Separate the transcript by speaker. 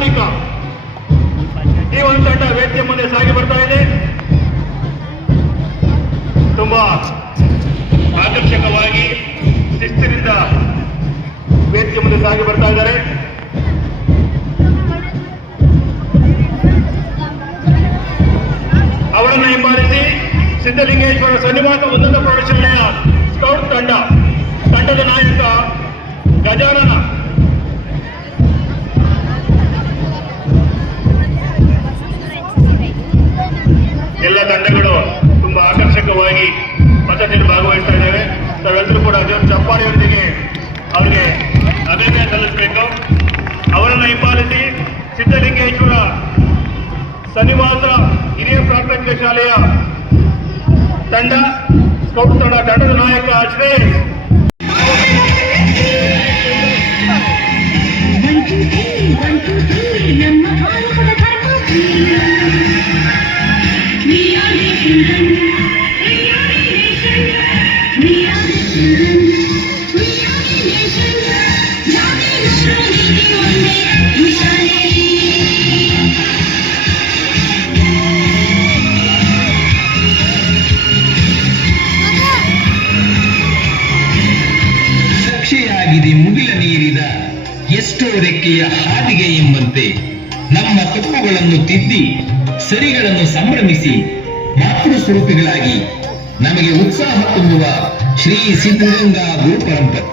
Speaker 1: ನಾಗರಿಕ ಈ ಒಂದು ತಂಡ ವೇದಿಕೆ ಮುಂದೆ ಸಾಗಿ ಬರ್ತಾ ಇದೆ. ತುಂಬಾ ಆಕರ್ಷಕವಾಗಿ ಶಿಸ್ತಿನಿಂದ ವೇದಿಕೆ ಮುಂದೆ ಸಾಗಿ ಬರ್ತಾ ಇದ್ದಾರೆ. ಅವರನ್ನು ಹಿಂಬಾಲಿಸಿ ಸಿದ್ಧಲಿಂಗೇಶ್ವರ ಸನ್ನಿವಾಸ ಉನ್ನತ ಪ್ರೌಢಶಾಲೆಯ ಸ್ಕೌಟ್ ತಂಡ, ತಂಡದ ನಾಯಕ ಗಜಾನನ ಎಲ್ಲ ತಂಡಗಳು ತುಂಬಾ ಆಕರ್ಷಕವಾಗಿ ಪದ್ಧತಿಯಲ್ಲಿ ಭಾಗವಹಿಸ್ತಾ ಇದ್ದಾವೆ ತಾವೆಲ್ಲರೂ ಕೂಡ ದೇವರ ಚಪ್ಪಾಳಿಯೊಂದಿಗೆ ಅವರಿಗೆ ಅಭಿನಯ ಸಲ್ಲಿಸಬೇಕು. ಅವರನ್ನು ಹಿಂಬಾಲಿಸಿ ಸಿದ್ಧಲಿಂಗೇಶ್ವರ ಸನ್ನಿವಾಸ ಹಿರಿಯ ಪ್ರಾಥಮಿಕ ಶಾಲೆಯ ತಂಡ ಸ್ಕೌಟ್ ತಂಡ, ತಂಡದ ನಾಯಕ ಶ್ರೇಯಸ್.
Speaker 2: ಎಷ್ಟೋ ರೆಕ್ಕೆಯ ಹಾದಿಗೆ ಎಂಬಂತೆ ನಮ್ಮ ತಪ್ಪುಗಳನ್ನು ತಿದ್ದಿ ಸರಿಗಳನ್ನು ಸಂಭ್ರಮಿಸಿ ಮಾತೃ ಸ್ವರೂಪಿಗಳಾಗಿ ನಮಗೆ ಉತ್ಸಾಹ ತುಂಬುವ ಶ್ರೀ ಸಿದ್ಧಗಂಗಾ ಗುರು ಪರಂಪರೆ.